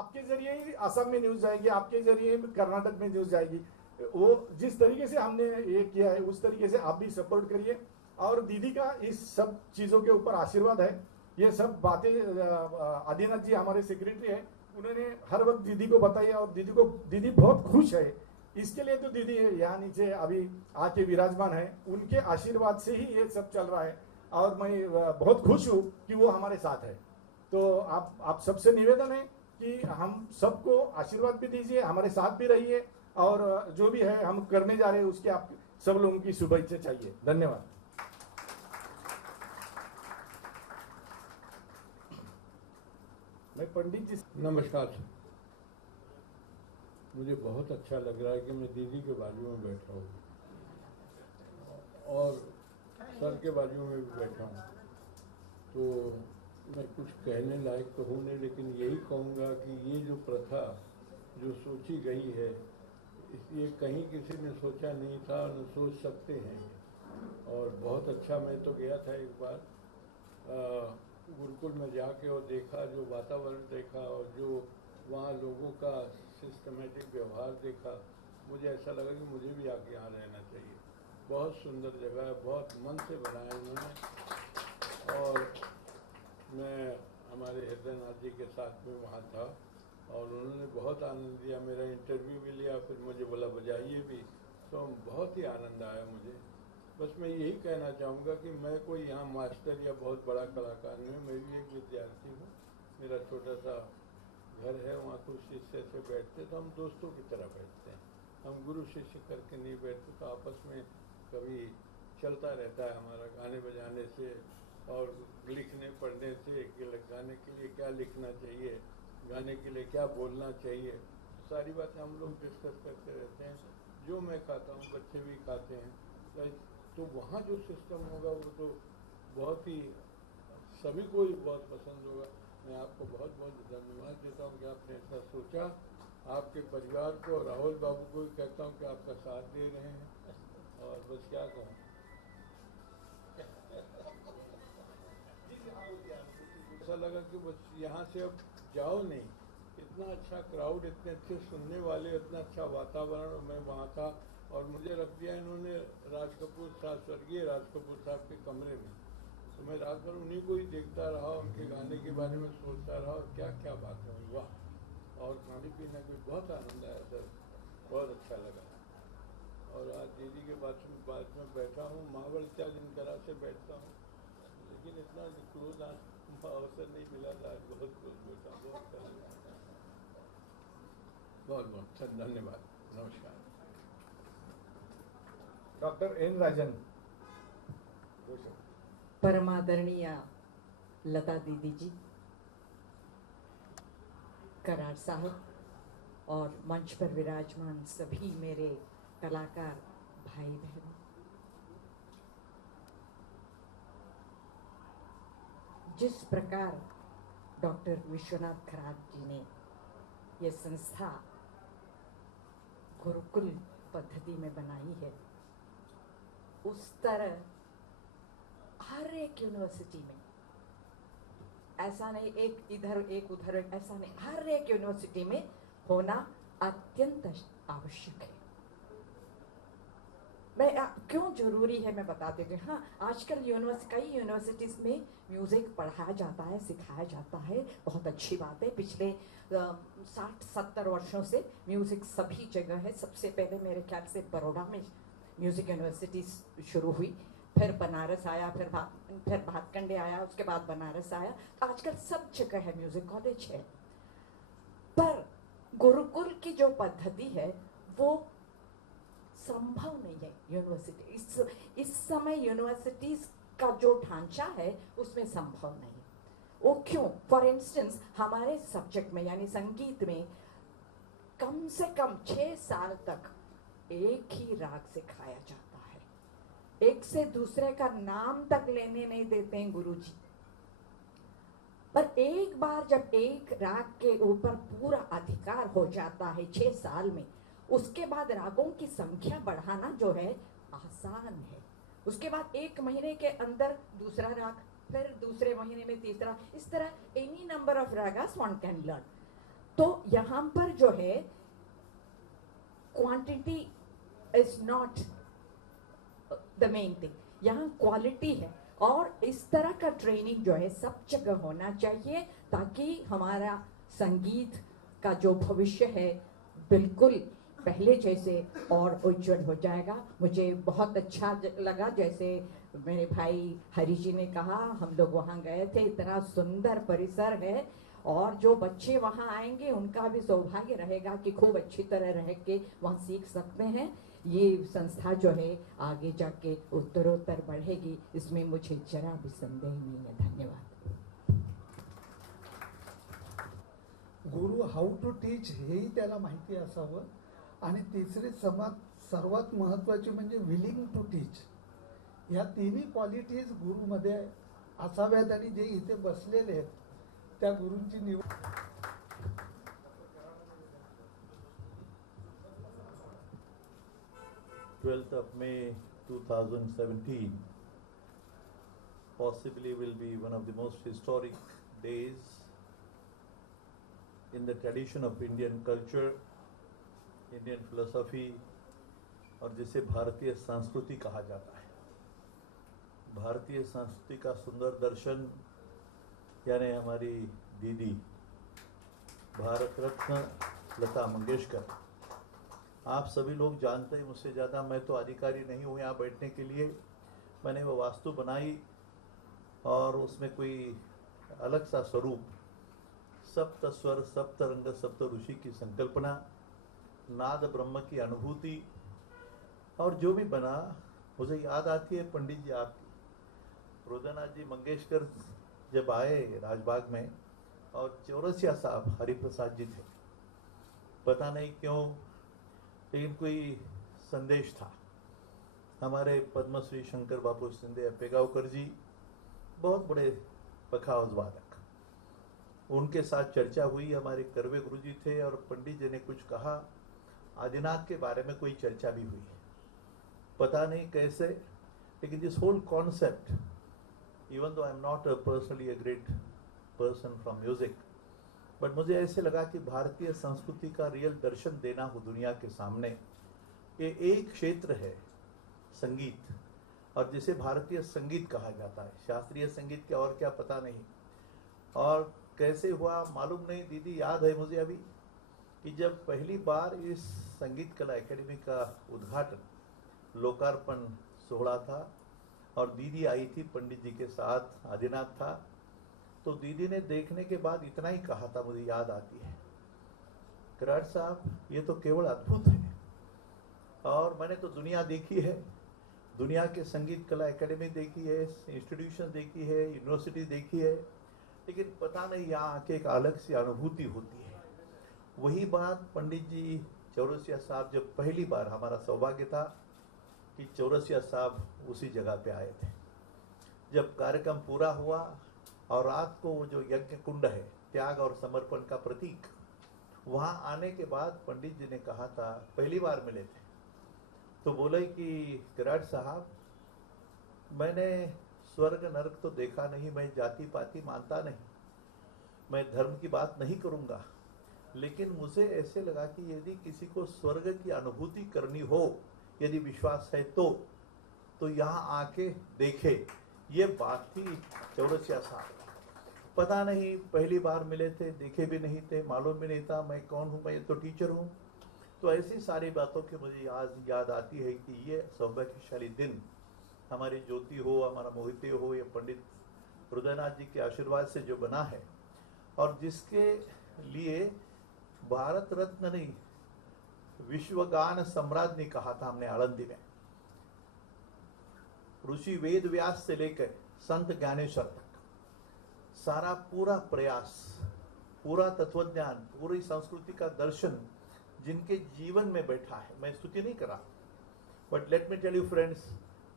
आपके जरिए ही असम में न्यूज जाएगी, आपके जरिए ही कर्नाटक में न्यूज जाएगी। वो जिस तरीके से हमने ये किया है उस तरीके से आप भी सपोर्ट करिए। और दीदी का इस सब चीज़ों के ऊपर आशीर्वाद है। ये सब बातें आदिनाथ जी हमारे सेक्रेटरी है, उन्होंने हर वक्त दीदी को बताया और दीदी बहुत खुश है। इसके लिए तो दीदी यहाँ नीचे अभी आके विराजमान है, उनके आशीर्वाद से ही ये सब चल रहा है। और मैं बहुत खुश हूँ कि वो हमारे साथ है। तो आप सबसे निवेदन है कि हम सबको आशीर्वाद भी दीजिए, हमारे साथ भी रहिए, और जो भी है हम करने जा रहे हैं उसके आप सब लोगों की शुभेच्छा चाहिए। धन्यवाद। मैं पंडित जी। नमस्कार सर, मुझे बहुत अच्छा लग रहा है कि मैं दीदी के बाजू में बैठा हूँ और सर के बाजू में भी बैठा हूँ। तो मैं कुछ कहने लायक तो हूँ नहीं, लेकिन यही कहूँगा कि ये जो प्रथा जो सोची गई है, ये कहीं किसी ने सोचा नहीं था, न सोच सकते हैं। और बहुत अच्छा, मैं तो गया था एक बार गुरुकुल में जाके और देखा, जो वातावरण देखा और जो वहाँ लोगों का सिस्टमेटिक व्यवहार देखा, मुझे ऐसा लगा कि मुझे भी आके यहाँ रहना चाहिए। बहुत सुंदर जगह है, बहुत मन से बनाया उन्होंने। और मैं हमारे हृदयनाथ जी के साथ में वहाँ था और उन्होंने बहुत आनंद दिया, मेरा इंटरव्यू भी लिया, फिर मुझे बोला बजाइए भी, तो बहुत ही आनंद आया मुझे। बस मैं यही कहना चाहूँगा कि मैं कोई यहाँ मास्टर या बहुत बड़ा कलाकार नहीं हूँ, मैं भी एक विद्यार्थी हूँ। मेरा छोटा सा घर है, वहाँ कुछ शिष्य से बैठते तो हम दोस्तों की तरह बैठते हैं, हम गुरु शिष्य करके नहीं बैठते। तो आपस में कभी चलता रहता है हमारा, गाने बजाने से और लिखने पढ़ने से, गाने के लिए क्या लिखना चाहिए, गाने के लिए क्या बोलना चाहिए, सारी बातें हम लोग डिस्कस करते रहते हैं। जो मैं खाता हूँ बच्चे भी खाते हैं। तो वहाँ जो सिस्टम होगा वो तो बहुत ही सभी को ही बहुत पसंद होगा। मैं आपको बहुत बहुत धन्यवाद देता हूँ कि आपने ऐसा सोचा। आपके परिवार को, राहुल बाबू को भी कहता हूँ कि आपका साथ दे रहे हैं, और बस क्या कहूँ। ऐसा लगा कि बस यहाँ से अब जाओ नहीं, इतना अच्छा क्राउड, इतने अच्छे सुनने वाले, इतना अच्छा वातावरण। मैं वहाँ था और मुझे रख दिया इन्होंने राज कपूर साहब, स्वर्गीय राज कपूर साहब के कमरे में। तो मैं रात भर उन्हीं को ही देखता रहा, उनके गाने के बारे में सोचता रहा, और क्या क्या बातें हुई, वाह। और खाने पीने को बहुत आनंद आया सर, बहुत अच्छा लगा। और आज दीदी के बाद में बैठा हूँ, महाबल जिनकरा से बैठता हूँ, लेकिन इतना क्लोज अवसर नहीं मिला था। बहुत क्लोज बैठा, बहुत बहुत धन्यवाद, नमस्कार। डॉक्टर एन राजन। परमादरणीय लता दीदी जी, करार साहब और मंच पर विराजमान सभी मेरे कलाकार भाई बहनों, जिस प्रकार डॉक्टर विश्वनाथ खरात जी ने यह संस्था गुरुकुल पद्धति में बनाई है, उस तरह हर एक यूनिवर्सिटी में, ऐसा नहीं एक इधर एक उधर, ऐसा नहीं, हर एक यूनिवर्सिटी में होना अत्यंत आवश्यक है। मैं क्यों जरूरी है मैं बता देती हूँ। हाँ, आजकल कई यूनिवर्सिटीज में म्यूजिक पढ़ाया जाता है, सिखाया जाता है, बहुत अच्छी बात है। पिछले 60-70 वर्षों से म्यूजिक सभी जगह है। सबसे पहले मेरे ख्याल से बड़ौदा में म्यूजिक यूनिवर्सिटी शुरू हुई, फिर बनारस आया, फिर भातखंडे आया, उसके बाद बनारस आया। तो आजकल सब जगह है, म्यूजिक कॉलेज है। पर गुरुकुल की जो पद्धति है वो संभव नहीं है यूनिवर्सिटी। इस समय यूनिवर्सिटीज का जो ढांचा है उसमें संभव नहीं। वो क्यों? फॉर इंस्टेंस, हमारे सब्जेक्ट में यानी संगीत में कम से कम 6 साल तक एक ही राग सिखाया जाता है, एक से दूसरे का नाम तक लेने नहीं देते हैं गुरुजी। पर एक बार जब एक राग के ऊपर पूरा अधिकार हो जाता है 6 साल में, उसके बाद रागों की संख्या बढ़ाना जो है आसान है। उसके बाद 1 महीने के अंदर दूसरा राग, फिर दूसरे महीने में तीसरा, इस तरह any number of ragas one can learn. तो यहाँ पर जो है quantity is not the main thing, यहाँ क्वालिटी है। और इस तरह का ट्रेनिंग जो है सब जगह होना चाहिए, ताकि हमारा संगीत का जो भविष्य है बिल्कुल पहले जैसे और उज्जवल हो जाएगा। मुझे बहुत अच्छा लगा जैसे मेरे भाई हरि जी ने कहा, हम लोग वहाँ गए थे, इतना सुंदर परिसर है, और जो बच्चे वहाँ आएंगे उनका भी सौभाग्य रहेगा कि खूब अच्छी तरह रह के वहाँ सीख सकते हैं। ये संस्था जो है आगे जाके उत्तरोत्तर बढ़ेगी, इसमें मुझे जरा भी संदेह नहीं है। धन्यवाद। गुरु हाऊ टू टीच हेही त्याला माहिती असावं, आणि तिसरी सर्वात महत्त्वाची म्हणजे विलिंग टू टीच। या तिन्ही क्वालिटीज गुरुमध्ये असाव्यात, आणि जे इथे बसलेले आहेत त्या गुरूंची निवड 12th of May 2017 possibly will be one of the most historic days in the tradition of Indian culture, Indian philosophy, और जिसे भारतीय संस्कृति कहा जाता है। भारतीय संस्कृति का सुंदर दर्शन यानी हमारी दीदी भारत रत्न लता मंगेशकर। आप सभी लोग जानते हैं मुझसे ज़्यादा, मैं तो अधिकारी नहीं हूँ यहाँ बैठने के लिए। मैंने वो वास्तु बनाई और उसमें कोई अलग सा स्वरूप, सप्त स्वर सप्त रंग सप्त ऋषि की संकल्पना, नाद ब्रह्म की अनुभूति, और जो भी बना मुझे याद आती है पंडित जी आपकी। हृदयनाथ जी मंगेशकर जब आए राजबाग में, और चौरसिया साहब हरिप्रसाद जी थे, पता नहीं क्यों लेकिन कोई संदेश था। हमारे पद्मश्री शंकर बापू सिंधे पेगावकर जी बहुत बड़े पखावज वादक, उनके साथ चर्चा हुई। हमारे करवे गुरु जी थे और पंडित जी ने कुछ कहा, आदिनाथ के बारे में कोई चर्चा भी हुई, पता नहीं कैसे। लेकिन this whole concept, even though I am not personally a great person from music, but मुझे ऐसे लगा कि भारतीय संस्कृति का रियल दर्शन देना हो दुनिया के सामने। ये एक क्षेत्र है संगीत, और जिसे भारतीय संगीत कहा जाता है। शास्त्रीय संगीत क्या और क्या पता नहीं, और कैसे हुआ मालूम नहीं। दीदी याद है मुझे अभी कि जब पहली बार इस संगीत कला एकेडमी का उद्घाटन, लोकार्पण सोहला था, और दीदी आई थी पंडित जी के साथ, आदिनाथ था, तो दीदी ने देखने के बाद इतना ही कहा था, मुझे याद आती है, कराड़ साहब ये तो केवल अद्भुत है। और मैंने तो दुनिया देखी है, दुनिया के संगीत कला एकेडमी देखी है, इंस्टीट्यूशन देखी है, यूनिवर्सिटी देखी है, लेकिन पता नहीं यहाँ आके एक अलग सी अनुभूति होती है। वही बात पंडित जी चौरसिया साहब, जब पहली बार हमारा सौभाग्य था कि चौरसिया साहब उसी जगह पे आए थे। जब कार्यक्रम पूरा हुआ और रात को वो जो यज्ञ कुंड है, त्याग और समर्पण का प्रतीक, वहाँ आने के बाद पंडित जी ने कहा था, पहली बार मिले थे, तो बोले कि कराड़ साहब मैंने स्वर्ग नरक तो देखा नहीं, मैं जाति पाति मानता नहीं, मैं धर्म की बात नहीं करूँगा, लेकिन मुझे ऐसे लगा कि यदि किसी को स्वर्ग की अनुभूति करनी हो, यदि विश्वास है तो यहाँ आके देखे। ये बात थी चौरसिया साहब। पता नहीं पहली बार मिले थे, देखे भी नहीं थे, मालूम भी नहीं था मैं कौन हूँ, मैं तो टीचर हूँ। तो ऐसी सारी बातों की मुझे याद आती है कि ये सौभाग्यशाली दिन हमारी ज्योति हो, हमारा मोहिते हो, या पंडित हृदयनाथ जी के आशीर्वाद से जो बना है, और जिसके लिए भारत रत्न नहीं विश्वगान सम्राट ने कहा था हमने आळंदी में। ऋषि वेद व्यास से लेकर संत ज्ञानेश्वर तक सारा पूरा प्रयास, पूरा तत्वज्ञान, पूरी संस्कृति का दर्शन जिनके जीवन में बैठा है। मैं स्तुति नहीं कर रहा, but let me tell you friends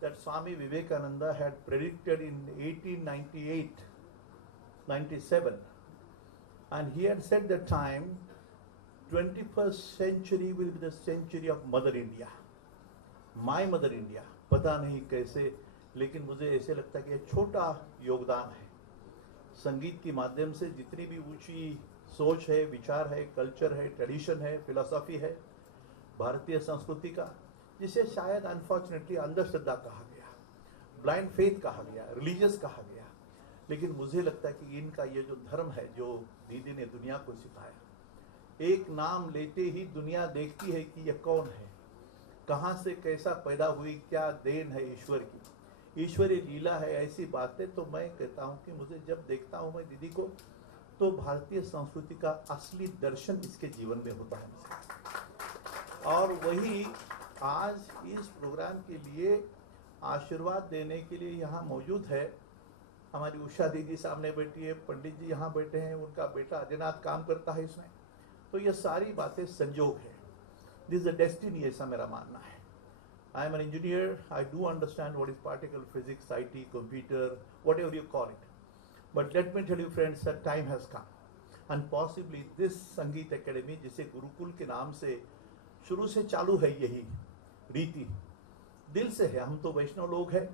that Swami Vivekananda had predicted in 1898-97, and he had said that time 21st century will be the century of Mother India, my Mother India। पता नहीं कैसे, लेकिन मुझे ऐसे लगता है कि ये छोटा योगदान है। संगीत के माध्यम से जितनी भी ऊंची सोच है, विचार है, कल्चर है, ट्रेडिशन है, फिलॉसफी है भारतीय संस्कृति का, जिसे शायद अनफॉर्चुनेटली अंधश्रद्धा कहा गया, ब्लाइंड फेथ कहा गया, रिलीजियस कहा गया। लेकिन मुझे लगता है कि इनका ये जो धर्म है, जो दीदी ने दुनिया को सिखाया, एक नाम लेते ही दुनिया देखती है कि यह कौन है, कहाँ से कैसा पैदा हुई, क्या देन है ईश्वर की, ईश्वरीय लीला है, ऐसी बातें। तो मैं कहता हूँ कि मुझे जब देखता हूँ मैं दीदी को, तो भारतीय संस्कृति का असली दर्शन इसके जीवन में होता है। और वही आज इस प्रोग्राम के लिए आशीर्वाद देने के लिए यहाँ मौजूद है। हमारी उषा दीदी सामने बैठी है, पंडित जी यहाँ बैठे हैं, उनका बेटा अजयनाथ काम करता है इसमें। तो ये सारी बातें संजोग है, दिस इज अ डेस्टिनी, ऐसा मेरा मानना है। I am an engineer, I do understand what is particle physics, IT, computer, whatever you call it, but let me tell you friends that time has come and possibly this Sangeet Academy, जिसे गुरुकुल के नाम से शुरू से चालू है, यही रीति दिल से है। हम तो वैष्णव लोग हैं,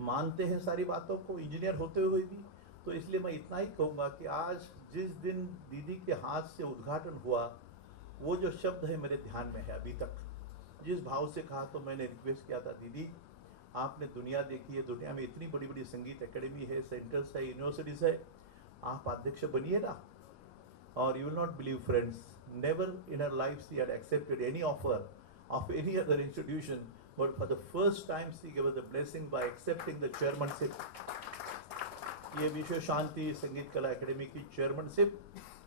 मानते हैं सारी बातों को, इंजीनियर होते हुए भी। तो इसलिए मैं इतना ही कहूँगा कि आज जिस दिन दीदी के हाथ से उद्घाटन हुआ, वो जो शब्द है मेरे ध्यान में है अभी तक। जिस भाव से कहा, तो मैंने रिक्वेस्ट किया था, दीदी आपने दुनिया देखी है, दुनिया में इतनी बड़ी बड़ी संगीत एकेडमी है, सेंटर्स है, यूनिवर्सिटीज़ है, आप अध्यक्ष बनिए ना। और you will not believe friends, never in her life she had accepted any offer of any other institution, but for the first time she gave us a blessing by accepting the chairmanship. ये विश्व शांति संगीत कला academy की chairmanship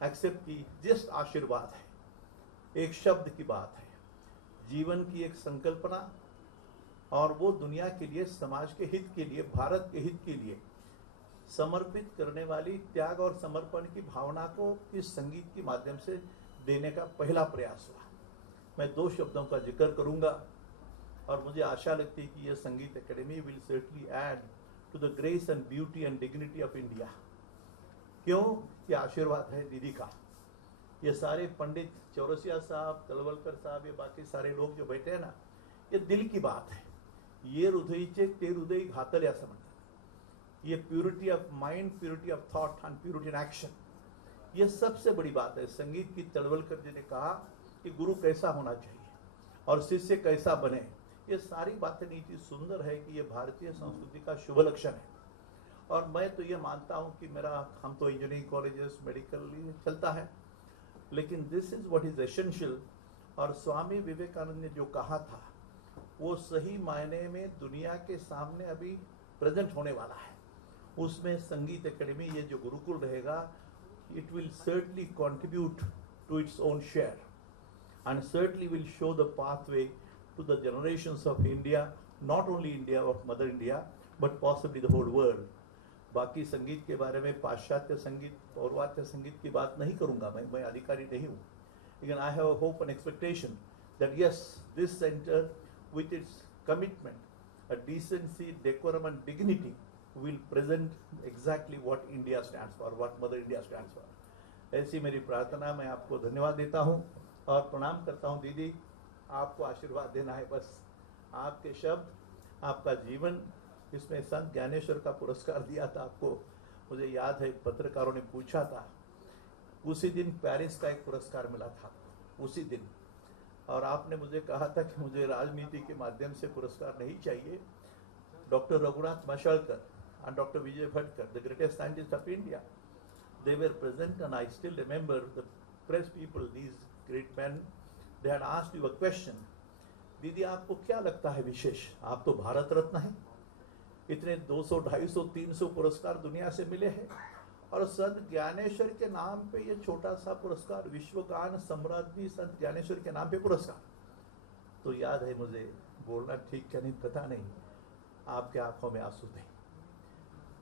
accept की, just आशीर्वाद है, एक शब्द की बात है, जीवन की एक संकल्पना, और वो दुनिया के लिए, समाज के हित के लिए, भारत के हित के लिए समर्पित करने वाली त्याग और समर्पण की भावना को इस संगीत के माध्यम से देने का पहला प्रयास हुआ। मैं 2 शब्दों का जिक्र करूंगा, और मुझे आशा लगती है कि यह Sangeet Academy will certainly add to the grace and beauty and dignity of India. क्यों? ये आशीर्वाद है दीदी का। ये सारे पंडित चौरसिया साहब, तलवलकर साहब, ये बाकी सारे लोग जो बैठे हैं ना, ये दिल की बात है। ये हृदयचे ते हृदय घातले असं म्हणतात। ये purity of mind, purity of thought and purity in action, ये सबसे बड़ी बात है। संगीत की तलवलकर जी ने कहा कि गुरु कैसा होना चाहिए और शिष्य कैसा बने, ये सारी बातें नीति सुंदर है कि ये भारतीय संस्कृति का शुभ लक्षण है। और मैं तो ये मानता हूँ कि हम तो इंजीनियरिंग कॉलेजेस, मेडिकल चलता है, लेकिन this is what is essential. और स्वामी विवेकानंद ने जो कहा था, वो सही मायने में दुनिया के सामने अभी प्रेजेंट होने वाला है। उसमें संगीत एकेडमी, ये जो गुरुकुल रहेगा, it will certainly contribute to its own share and certainly will show the pathway to the generations of India, not only India, of Mother India, but possibly the whole world. बाकी संगीत के बारे में, पाश्चात्य संगीत, पौर्वात्य संगीत की बात नहीं करूंगा, मैं अधिकारी नहीं हूँ, लेकिन I have a hope and expectation that yes, this center with its commitment, a decency, decorum and dignity will present exactly what India stands for, what Mother India stands for. ऐसी मेरी प्रार्थना। मैं आपको धन्यवाद देता हूँ और प्रणाम करता हूँ। दीदी, आपको आशीर्वाद देना है बस। आपके शब्द, आपका जीवन, इसमें संत ज्ञानेश्वर का पुरस्कार दिया था आपको, मुझे याद है, पत्रकारों ने पूछा था, उसी दिन पेरिस का एक पुरस्कार मिला था आपको, उसी दिन। और आपने मुझे कहा था कि मुझे राजनीति के माध्यम से पुरस्कार नहीं चाहिए। Doctor Raghunath Mashelkar and Dr. Vijay Bhatkar, the greatest scientist of India, they were present, and I still remember the press people, these great men, they had asked you a question, दीदी आपको क्या लगता है विशेष, आप तो भारत रत्न हैं, इतने 200, 250, 300 पुरस्कार दुनिया से मिले हैं, और संत ज्ञानेश्वर के नाम पे ये छोटा सा पुरस्कार, विश्वगान सम्राज्ञी संत ज्ञानेश्वर के नाम पे पुरस्कार। तो याद है मुझे, बोलना ठीक क्या नहीं पता नहीं, आपके आंखों में आंसू थे।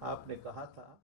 आपने कहा था